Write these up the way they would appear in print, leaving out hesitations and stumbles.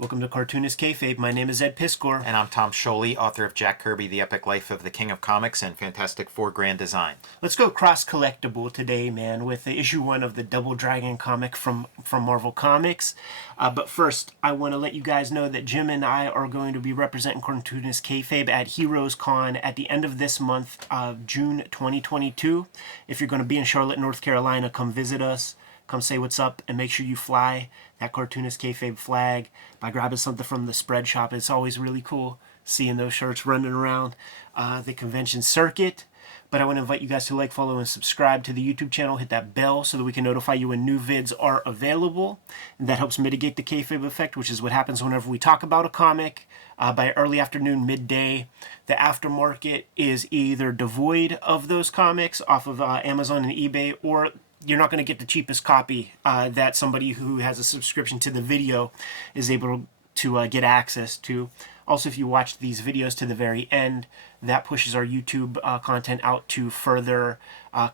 Welcome to Cartoonist Kayfabe. My name is Ed Piskor. And I'm Tom Scholey, author of Jack Kirby, The Epic Life of the King of Comics, and Fantastic Four Grand Design. Let's go cross-collectible today, man, with the issue 1 of the Double Dragon comic from Marvel Comics. But first, I want to let you guys know that Jim and I are going to be representing Cartoonist Kayfabe at Heroes Con at the end of this month, June 2022. If you're going to be in Charlotte, North Carolina, come visit us. Come say what's up and make sure you fly that Cartoonist Kayfabe flag by grabbing something from the spread shop. It's always really cool seeing those shirts running around the convention circuit. But I want to invite you guys to like, follow, and subscribe to the YouTube channel. Hit that bell so that we can notify you when new vids are available. And that helps mitigate the kayfabe effect, which is what happens whenever we talk about a comic. By early afternoon, midday, the aftermarket is either devoid of those comics off of Amazon and eBay, or you're not going to get the cheapest copy that somebody who has a subscription to the video is able to get access to. Also, if you watch these videos to the very end, that pushes our YouTube content out to further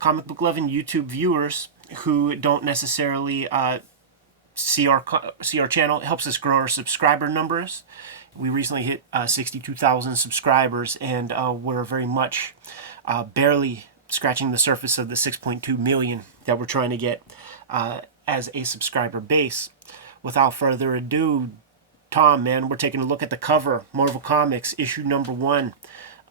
comic book loving YouTube viewers who don't necessarily see our channel. It helps us grow our subscriber numbers. We recently hit 62,000 subscribers, and we're very much barely scratching the surface of the 6.2 million that we're trying to get as a subscriber base. Without further ado, Tom, man, we're taking a look at the cover, Marvel Comics, issue number 1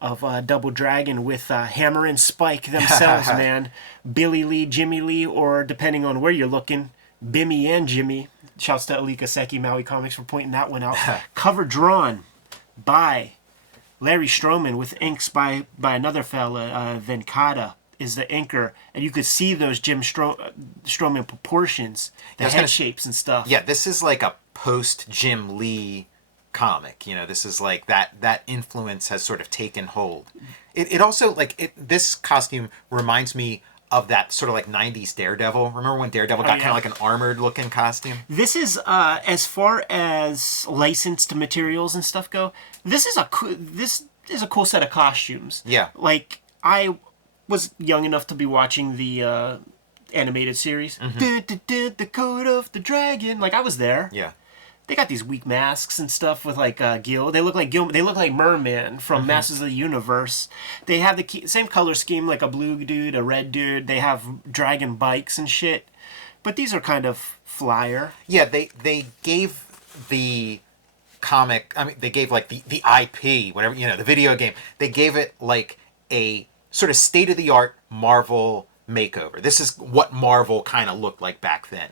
of Double Dragon with Hammer and Spike themselves, man. Billy Lee, Jimmy Lee, or depending on where you're looking, Bimmy and Jimmy. Shouts to Alika Seki, Maui Comics, for pointing that one out. Cover drawn by Larry Stroman with inks by another fella, Venkata is the inker, and you could see those Jim Stroman proportions, the head shapes and stuff. Yeah, this is like a post-Jim Lee comic. You know, this is like that influence has sort of taken hold. It also, this costume reminds me of that sort of like 90s Daredevil. Remember when Daredevil got kind of like an armored looking costume? This is, as far as licensed materials and stuff go, this is a cool set of costumes. Yeah. Like, I was young enough to be watching the animated series. Mm-hmm. The Code of the Dragon. Like, I was there. Yeah. They got these weak masks and stuff with like Gil. They look like Merman from Masters of the Universe. They have the same color scheme, like a blue dude, a red dude. They have dragon bikes and shit. But these are kind of flyer. Yeah, they gave the comic, I mean, they gave like the IP, whatever, you know, the video game. They gave it like a sort of state-of-the-art Marvel makeover. This is what Marvel kind of looked like back then,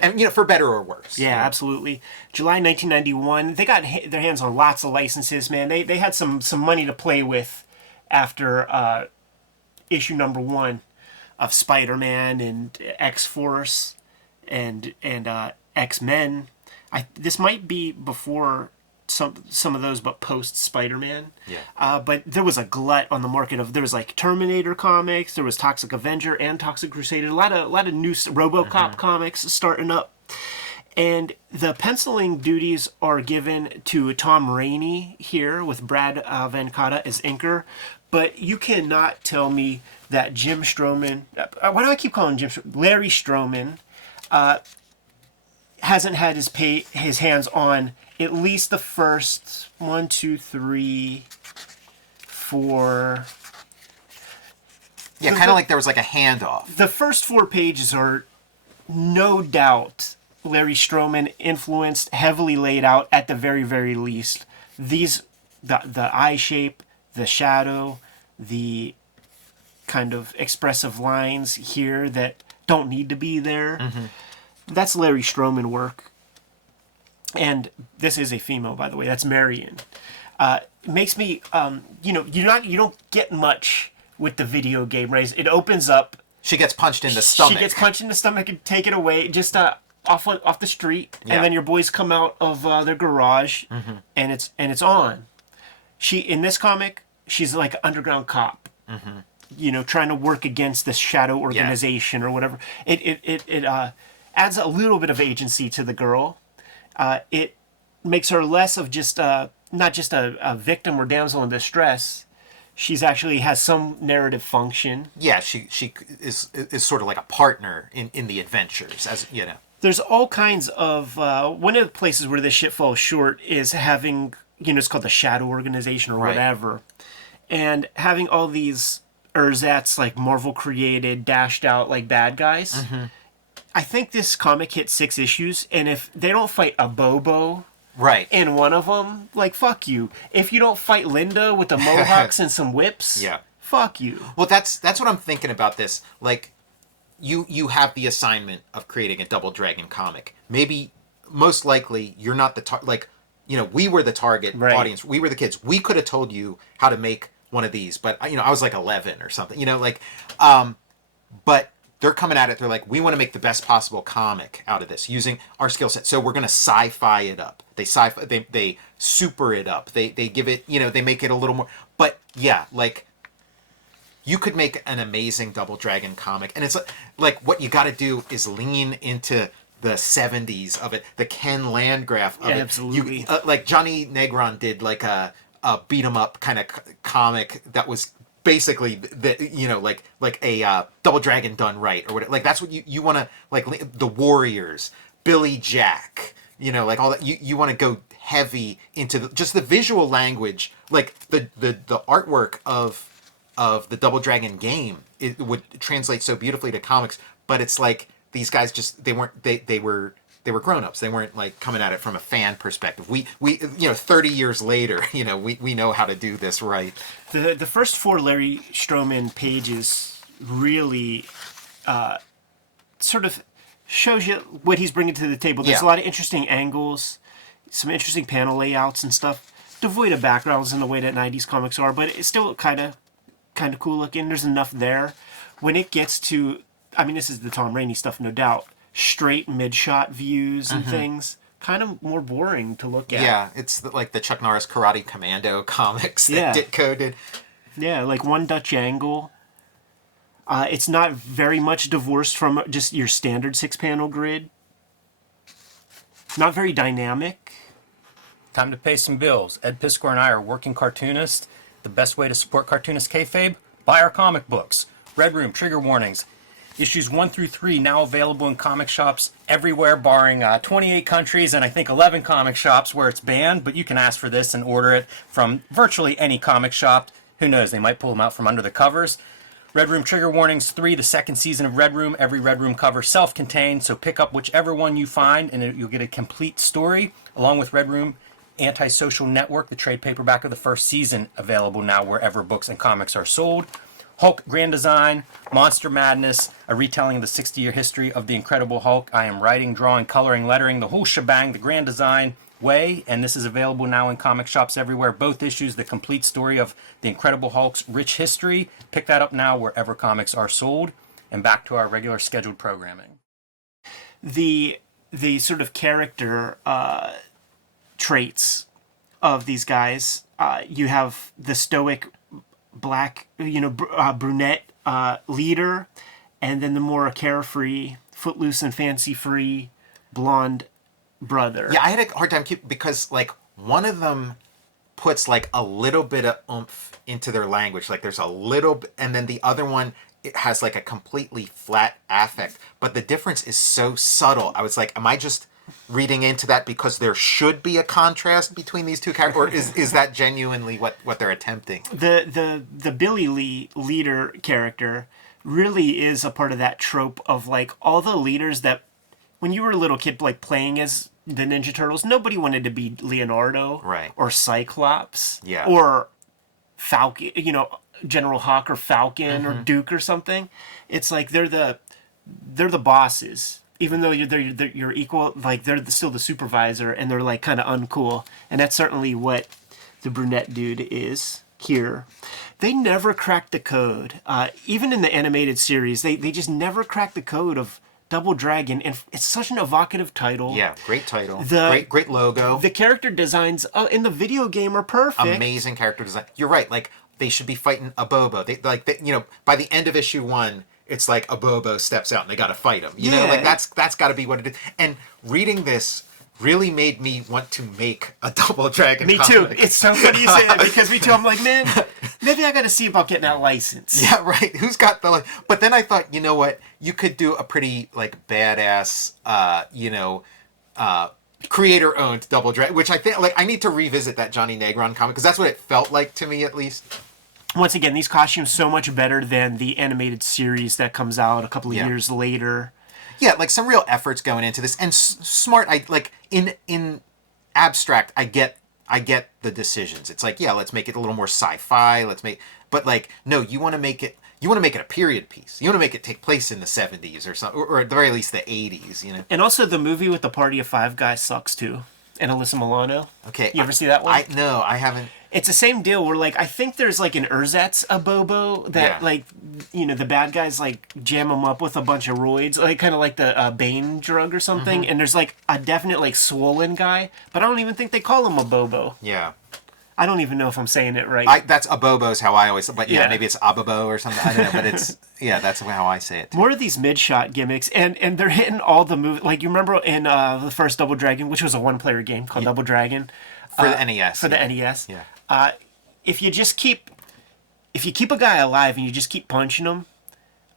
and you know, for better or worse. Yeah, absolutely. July 1991. They got their hands on lots of licenses, man. They had some money to play with after issue number 1 of Spider-Man and X-Force and X-Men. This might be before some of those, but post Spider-Man. Yeah. But there was a glut on the market of, there was like Terminator comics, there was Toxic Avenger and Toxic Crusader, a lot of new RoboCop comics starting up. And the penciling duties are given to Tom Rainey here with Brad Venkata as inker. But you cannot tell me that Jim Stroman, why do I keep calling him Larry Stroman, hasn't had his hands on at least the first 1, 2, 3, 4. Yeah, kind of like there was like a handoff. The first 4 pages are no doubt Larry Stroman influenced, heavily laid out at the very, very least. These, the eye shape, the shadow, the kind of expressive lines here that don't need to be there. That's Larry Stroman work. And this is a female, by the way. That's Marion. It makes me, you don't get much with the video game, right? It opens up. She gets punched in the stomach. She gets punched in the stomach and take it away, just off the street, and then your boys come out of their garage, and it's on. In this comic, she's like an underground cop. You know, trying to work against this shadow organization or whatever. It adds a little bit of agency to the girl. It makes her less of just not just a victim or damsel in distress. She's actually has some narrative function. Yeah, she is sort of like a partner in the adventures, as you know. There's all kinds of one of the places where this shit falls short is having, it's called the Shadow Organization or Right. whatever, and having all these ersatz like Marvel created, dashed out like bad guys. I think this comic hit 6 issues, and if they don't fight Abobo Right. in one of them, like, fuck you. If you don't fight Linda with the mohawks and some whips, Yeah. fuck you. Well, that's what I'm thinking about this. Like, you have the assignment of creating a Double Dragon comic. Maybe, most likely, you're not the like, we were the target Right. audience. We were the kids. We could have told you how to make one of these, but I was like 11 or something. But they're coming at it. They're like, we want to make the best possible comic out of this using our skill set. So we're going to sci-fi it up. They super it up. They give it, they make it a little more. But yeah, like, you could make an amazing Double Dragon comic, and it's like what you got to do is lean into the 70s of it, the Ken Landgraf of it. Absolutely. Like Johnny Negron did like a beat 'em up kind of comic that was basically like a Double Dragon done right or whatever. Like that's what you want to like, the Warriors, Billy Jack, like all that. You want to go heavy into just the visual language, like the artwork of the Double Dragon game. It would translate so beautifully to comics, but it's like these guys just they were grown-ups. They weren't like coming at it from a fan perspective. We 30 years later, we know how to do this right. The first 4 Larry Stroman pages really sort of shows you what he's bringing to the table. There's Yeah. a lot of interesting angles, some interesting panel layouts and stuff, devoid of backgrounds in the way that 90s comics are, but it's still kind of cool looking. There's enough there. When it gets to, this is the Tom Rainey stuff, no doubt, straight mid-shot views and things, kind of more boring to look at. Yeah, it's like the Chuck Norris Karate Commando comics that Ditko did. Yeah, like one Dutch angle. It's not very much divorced from just your standard 6-panel grid. Not very dynamic. Time to pay some bills. Ed Piskor and I are working cartoonists. The best way to support Cartoonist Kayfabe? Buy our comic books. Red Room, Trigger Warnings. Issues 1 through 3 now available in comic shops everywhere, barring 28 countries and I think 11 comic shops where it's banned, but you can ask for this and order it from virtually any comic shop. Who knows, they might pull them out from under the covers. Red Room Trigger Warnings 3, the second season of Red Room. Every Red Room cover self-contained, so pick up whichever one you find and you'll get a complete story, along with Red Room Antisocial Network, the trade paperback of the first season, available now wherever books and comics are sold. Hulk Grand Design, Monster Madness, a retelling of the 60-year history of the Incredible Hulk. I am writing, drawing, coloring, lettering, the whole shebang, the Grand Design way, and this is available now in comic shops everywhere. Both issues, the complete story of the Incredible Hulk's rich history. Pick that up now wherever comics are sold. And back to our regular scheduled programming. The sort of character traits of these guys. You have the stoic black, brunette leader, and then the more carefree, footloose and fancy-free blonde brother. Yeah, I had a hard time because like one of them puts like a little bit of oomph into their language, like there's a little bit, and then the other one, it has like a completely flat affect, but the difference is so subtle. I was like, am I just reading into that because there should be a contrast between these two characters, or is that genuinely what they're attempting? The Billy Lee leader character really is a part of that trope of like all the leaders that when you were a little kid like playing as the Ninja Turtles, nobody wanted to be Leonardo, Right, or Cyclops, yeah, or Falcon, General Hawk or Falcon or Duke or something. It's like they're the bosses, even though you're equal. Like they're still the supervisor, and they're like kind of uncool. And that's certainly what the brunette dude is here. They never cracked the code. Even in the animated series, they just never cracked the code of Double Dragon, and it's such an evocative title. Yeah, great title. Great logo. The character designs in the video game are perfect. Amazing character design. You're right. Like they should be fighting Abobo. By the end of issue 1, it's like Abobo steps out and they got to fight him. Like that's got to be what it is. And reading this really made me want to make a Double Dragon Me comic. too. It's so funny you say that because me too. I'm like, man, maybe I got to see about getting that license. Yeah, right. Who's got the... But then I thought, you know what? You could do a pretty, like, badass, creator-owned Double Dragon, which I think, like, I need to revisit that Johnny Negron comic, because that's what it felt like to me, at least. Once again, these costumes so much better than the animated series that comes out a couple of Yeah. years later. Yeah, like, some real efforts going into this, and smart, like, in abstract, I get the decisions. It's like, yeah, let's make it a little more sci-fi, but, like, no, you want to make it a period piece. You want to make it take place in the 70s or something, or at the very least the 80s, you know? And also the movie with the Party of Five guys sucks too. And Alyssa Milano. Okay. You ever see that one? No, I haven't. It's the same deal where, like, I think there's, like, an ersatz Abobo that, Yeah. like, you know, the bad guys, like, jam him up with a bunch of roids, like, kind of like the Bane drug or something. And there's, like, a definite, like, swollen guy, but I don't even think they call him Abobo. Yeah. I don't even know if I'm saying it right. That's Abobo's how I always, but yeah, Yeah. maybe it's Abobo or something. I don't know, but it's, yeah, that's how I say it. More of these mid-shot gimmicks, and they're hitting all the moves. Like, you remember in the first Double Dragon, which was a one-player game called Double Dragon. For the NES. For the NES. Yeah. If you keep a guy alive and you just keep punching him,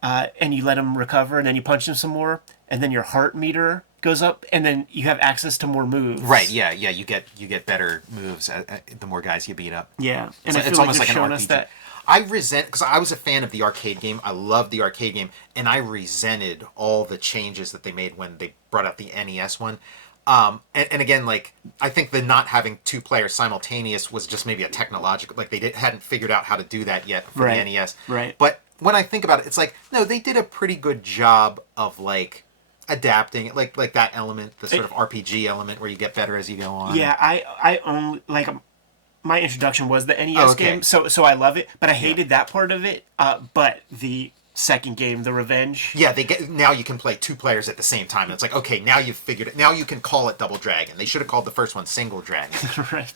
and you let him recover, and then you punch him some more, and then your heart meter goes up, and then you have access to more moves. Right, yeah, you get better moves the more guys you beat up. Yeah, and So I feel it's like almost they're like an showing RPG. us that. I resent, because I was a fan of the arcade game. I loved the arcade game, and I resented all the changes that they made when they brought out the NES one. And again, like, I think the not having two players simultaneous was just maybe a technological, like, they hadn't figured out how to do that yet for Right, the NES. right. But when I think about it, it's like, no, they did a pretty good job of, like, adapting it, like that element, the sort of RPG element where you get better as you go on. Yeah, I only, like, my introduction was the NES Oh, okay. game, so I love it, but I hated that part of it. But the second game, The Revenge. Yeah, now you can play two players at the same time. And it's like, okay, now you've figured it. Now you can call it Double Dragon. They should have called the first one Single Dragon. Right.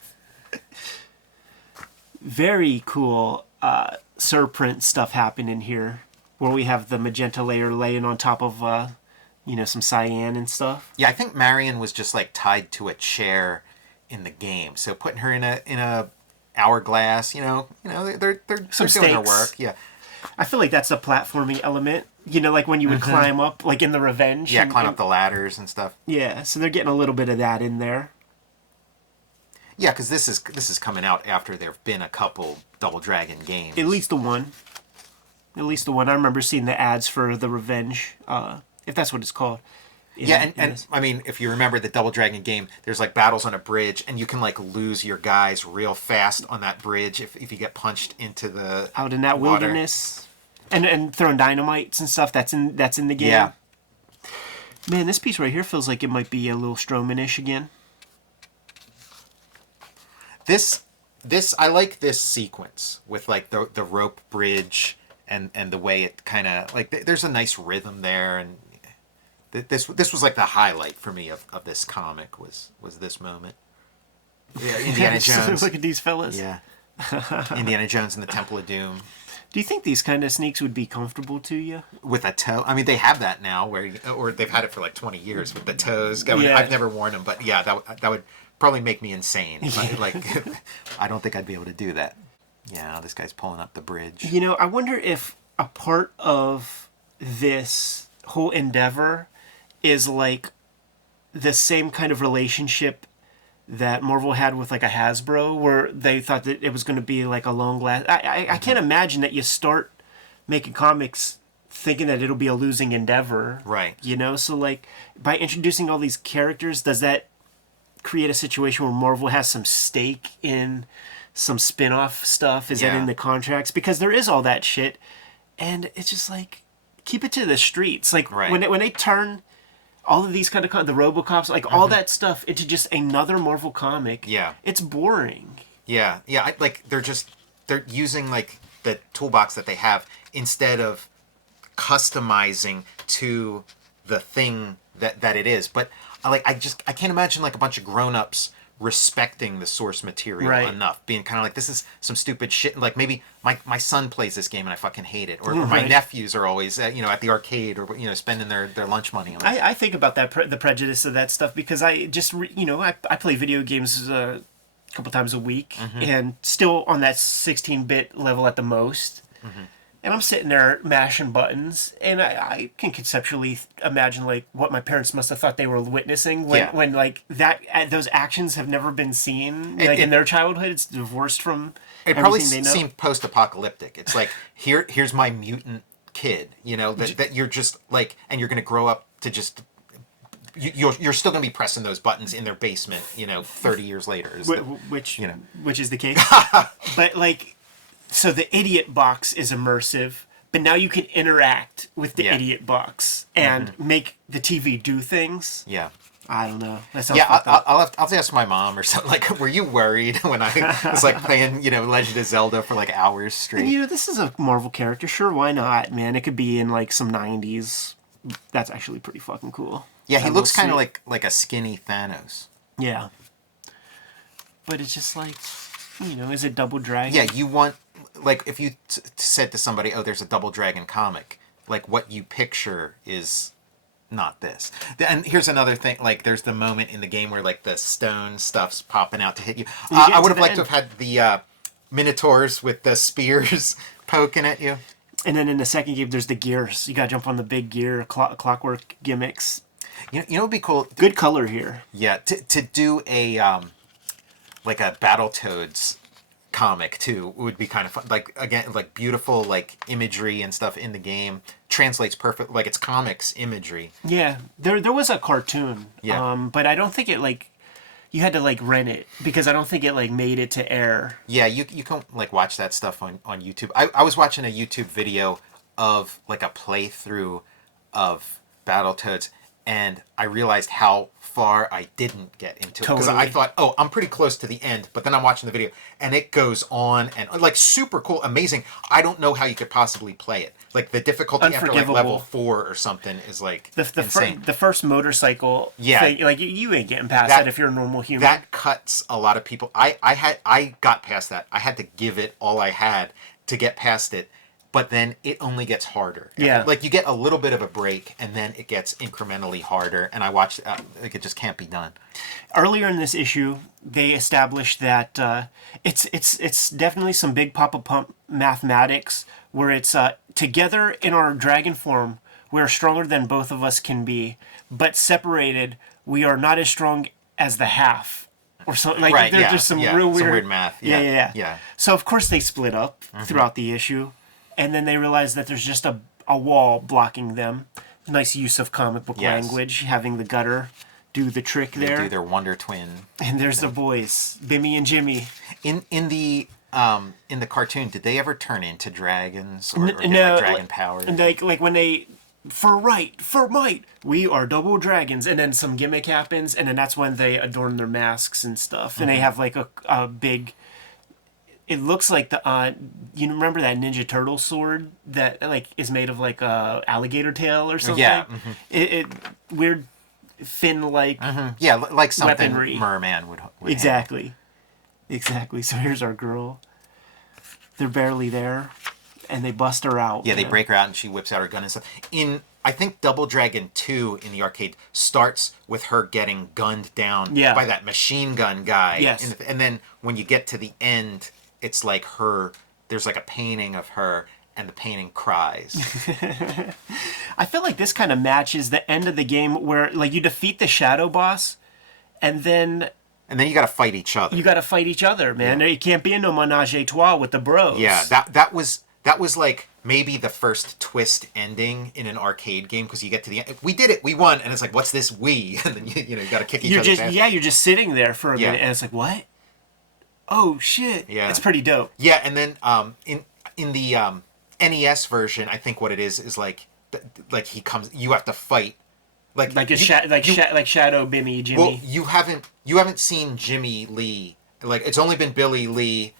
Very cool surprint stuff happening here, where we have the magenta layer laying on top of some cyan and stuff. Yeah, I think Marion was just like tied to a chair in the game. So putting her in a hourglass, they're doing their stakes. work. Yeah. I feel like that's a platforming element. Like when you would climb up, like in The Revenge. Yeah, climb up the ladders and stuff. Yeah, so they're getting a little bit of that in there. Yeah, because this is coming out after there have been a couple Double Dragon games. At least the one. I remember seeing the ads for The Revenge, if that's what it's called. Yeah, and I mean, if you remember the Double Dragon game, there's like battles on a bridge, and you can like lose your guys real fast on that bridge if you get punched into the out in that water. wilderness, and throwing dynamites and stuff. That's in the game. Yeah. Man, this piece right here feels like it might be a little Strowman-ish again. This I like this sequence with like the rope bridge and the way it kind of like there's a nice rhythm there, and this was like the highlight for me of this comic was this moment. Yeah, Indiana Jones. Look at these fellas. Yeah. Indiana Jones and the Temple of Doom. Do you think these kind of sneaks would be comfortable to you? With a toe? I mean, they have that now, or they've had it for like 20 years with the toes going. Yeah. I've never worn them, but yeah, that would probably make me insane. Like, I don't think I'd be able to do that. Yeah, this guy's pulling up the bridge. I wonder if a part of this whole endeavor is like the same kind of relationship that Marvel had with like a Hasbro, where they thought that it was going to be like a long last. I can't imagine that you start making comics thinking that it'll be a losing endeavor. Right. So like by introducing all these characters, does that create a situation where Marvel has some stake in some spin-off stuff? Is that Yeah. in the contracts? Because there is all that shit, and it's just like, keep it to the streets. Like Right. when they turn all of these kind of the RoboCops, like all that stuff into just another Marvel comic. Yeah. It's boring. Yeah. They're using like the toolbox that they have instead of customizing to the thing that it is. But I can't imagine like a bunch of grown-ups respecting the source material Right. enough, being kind of like, this is some stupid shit. Like maybe my son plays this game and I fucking hate it, or my Right. nephews are always at the arcade, or spending their lunch money on it. I think about that the prejudice of that stuff because I just I play video games a couple times a week and still on that 16-bit level at the most. And I'm sitting there mashing buttons, and I can conceptually imagine like what my parents must have thought they were witnessing when like that those actions have never been seen in their childhood. It's divorced from It probably everything they know. seemed post-apocalyptic. It's like here's my mutant kid, that you're just like, and you're gonna grow up to just. You're still going to be pressing those buttons in their basement, 30 years later. Which is the case. But like, so the idiot box is immersive, but now you can interact with the idiot box and make the TV do things. Yeah. I don't know. That sounds I'll have to ask my mom or something. Like, were you worried when I was like playing, Legend of Zelda for like hours straight? And, this is a Marvel character. Sure, why not, man? It could be in like some 90s. That's actually pretty fucking cool. Yeah, he looks kind of like a skinny Thanos. Yeah. But it's just like, is it Double Dragon? Yeah, you want, like, if you said to somebody, oh, there's a Double Dragon comic, like, what you picture is not this. And here's another thing, like, there's the moment in the game where, like, the stone stuff's popping out to hit you. I would have liked to have had the Minotaurs with the spears poking at you. And then in the second game, there's the gears. You gotta jump on the big gear, clockwork gimmicks. You know what would be cool? Good color here. Yeah, to do a like a Battletoads comic too would be kind of fun. Like, again, like beautiful like imagery and stuff in the game translates perfect. Like, it's comics imagery. Yeah, there was a cartoon. Yeah. But I don't think it like you had to like rent it because I don't think it like made it to air. Yeah, you can like watch that stuff on YouTube. I was watching a YouTube video of like a playthrough of Battletoads, and I realized how far I didn't get into it. Because I thought, oh, I'm pretty close to the end. But then I'm watching the video, and it goes on, and like super cool, amazing. I don't know how you could possibly play it. Like, the difficulty after like level 4 or something is like insane. The first motorcycle thing, like you ain't getting past that if you're a normal human. That cuts a lot of people. I got past that. I had to give it all I had to get past it. But then it only gets harder. Yeah. Like, you get a little bit of a break, and then it gets incrementally harder. And I watched, like, it just can't be done. Earlier in this issue, they established that it's definitely some big Papa Pump mathematics where it's together in our dragon form, we are stronger than both of us can be, but separated, we are not as strong as the half. Or something like Right, there's just some real weird math. Yeah. So of course they split up throughout the issue, and then they realize that there's just a wall blocking them. Nice use of comic book language, having the gutter do the trick there. They do their Wonder Twin. And there's the boys, Bimmy and Jimmy. In the cartoon, did they ever turn into dragons or get like dragon powers? Like when they for might, we are double dragons, and then some gimmick happens, and then that's when they adorn their masks and stuff, and they have like a big. It looks like the you remember that Ninja Turtle sword that like is made of like a alligator tail or something. Yeah. It weird fin like. Yeah, like something weaponry. Merman would Exactly. So here's our girl. They're barely there, and they bust her out. Yeah, they break her out, and she whips out her gun and stuff. I think Double Dragon 2 in the arcade starts with her getting gunned down by that machine gun guy. Yes. And then when you get to the end, it's like there's like a painting of her, and the painting cries. I feel like this kind of matches the end of the game where like you defeat the shadow boss, and then you got to fight each other. You got to fight each other, man. It can't be no menage a trois with the bros. Yeah, that was like maybe the first twist ending in an arcade game, because you get to the end. We did it. We won. And it's like, what's this we? And then you got to kick each other's ass. Yeah, you're just sitting there for a minute, and it's like, what? Oh, shit. Yeah. It's pretty dope. Yeah, and then in the NES version, I think what it is like he comes, you have to fight. Shadow Bimmy Jimmy. Well, you haven't seen Jimmy Lee. Like, it's only been Billy Lee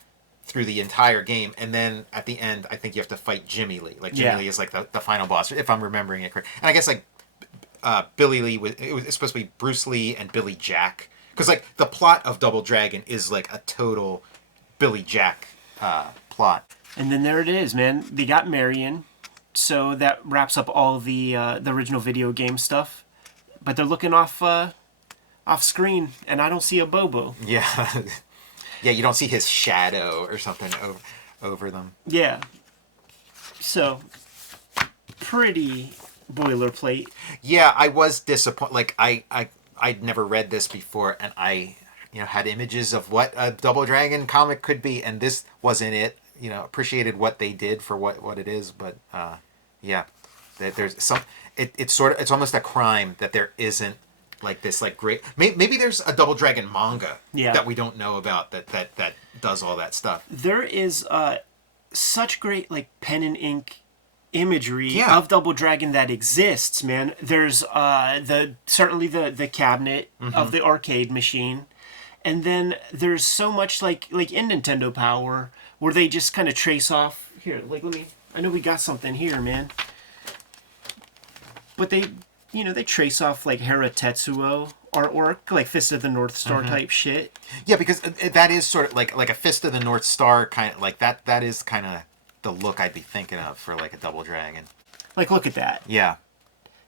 through the entire game, and then at the end, I think you have to fight Jimmy Lee. Like, Jimmy Lee is like the final boss, if I'm remembering it correct. And I guess like Billy Lee it's supposed to be Bruce Lee and Billy Jack, Because like the plot of Double Dragon is like a total Billy Jack plot. And then there it is, man. They got Marion, so that wraps up all the original video game stuff. But they're looking off screen, and I don't see Abobo. Yeah, yeah. You don't see his shadow or something over them. Yeah. So pretty boilerplate. Yeah, I was disappointed. Like I'd never read this before, and I had images of what a Double Dragon comic could be, and this wasn't it. Appreciated what they did for what it is, but yeah, there's some. It's almost a crime that there isn't like this like great. Maybe there's a Double Dragon manga that we don't know about that does all that stuff. There is such great like pen and ink imagery of Double Dragon that exists, man. There's certainly the cabinet of the arcade machine, and then there's so much like in Nintendo Power where they just kind of trace off here. Like I know we got something here, man. But they trace off like Hera Tetsuo artwork, like Fist of the North Star type shit. Yeah, because that is sort of like a Fist of the North Star kind of like that. That is kind of the look I'd be thinking of for like a Double Dragon. Like, look at that. Yeah.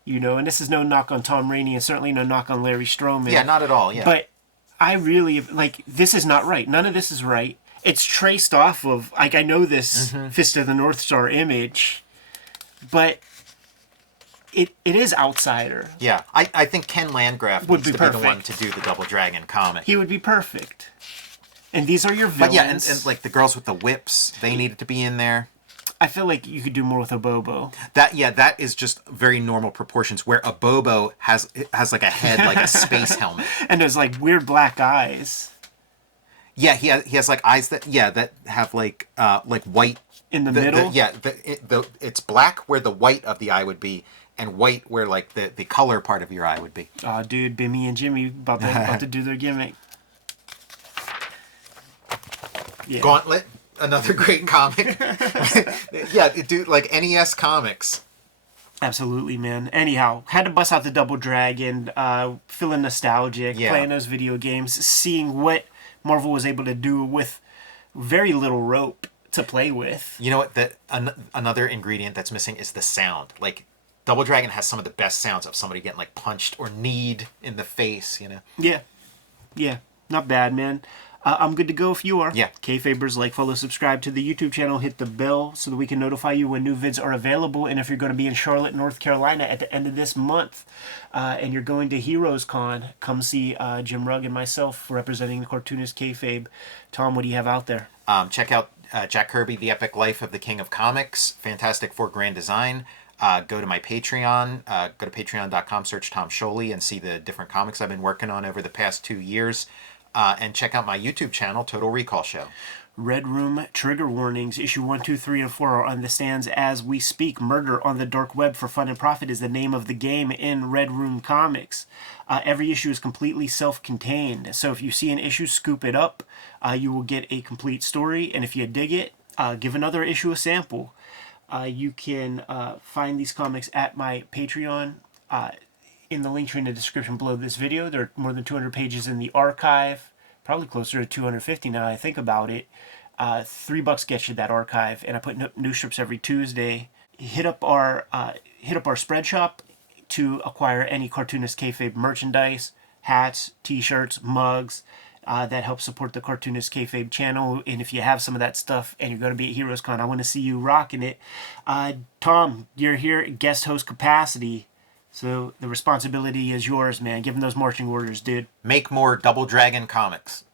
And this is no knock on Tom Rainey, and certainly no knock on Larry Stroman. Yeah, not at all. Yeah. But I really like this is not right. None of this is right. It's traced off of like I know this Fist of the North Star image, but it is outsider. Yeah, I think Ken Landgraf Would needs be to be the perfect. one to do the Double Dragon comic. He would be perfect. And these are your villains. But yeah, and like the girls with the whips, they needed to be in there. I feel like you could do more with Abobo. That is just very normal proportions. Where Abobo has like a head like a space helmet, And there's like weird black eyes. Yeah, he has like eyes that have like white In the middle? It's black where the white of the eye would be, and white where like the color part of your eye would be. Oh, dude, Bimmy and Jimmy about to do their gimmick. Yeah. Gauntlet, another great comic. Yeah, dude, like NES comics. Absolutely, man. Anyhow, had to bust out the Double Dragon, feeling nostalgic, playing those video games, seeing what Marvel was able to do with very little rope to play with. You know what? Another ingredient that's missing is the sound. Like, Double Dragon has some of the best sounds of somebody getting like punched or kneed in the face. Yeah, not bad, man. I'm good to go if you are. Yeah. Kayfabers, like, follow, subscribe to the YouTube channel, hit the bell so that we can notify you when new vids are available. And if you're going to be in Charlotte, North Carolina at the end of this month, and you're going to Heroes Con, come see Jim Rugg and myself representing the Cartoonist Kayfabe. Tom, what do you have out there? Check out Jack Kirby, The Epic Life of the King of Comics. Fantastic for grand design. Go to my Patreon. Go to patreon.com, search Tom Scholey, and see the different comics I've been working on over the past 2 years. And check out my YouTube channel, Total Recall Show. Red Room Trigger Warnings, issue 1, 2, 3, and 4 are on the stands as we speak. Murder on the Dark Web for Fun and Profit is the name of the game in Red Room Comics. Every issue is completely self-contained, so if you see an issue, scoop it up. You will get a complete story, and if you dig it, give another issue a sample. You can find these comics at my Patreon. In the link tree in the description below this video. There are more than 200 pages in the archive, probably closer to 250 now that I think about it. $3 gets you that archive, and I put new strips every Tuesday. Hit up our spread shop to acquire any Cartoonist Kayfabe merchandise, hats, t-shirts, mugs. That helps support the Cartoonist Kayfabe channel. And if you have some of that stuff and you're going to be at Heroes Con, I want to see you rocking it. Tom, you're here at guest host capacity. So the responsibility is yours, man. Give them those marching orders, dude. Make more Double Dragon comics.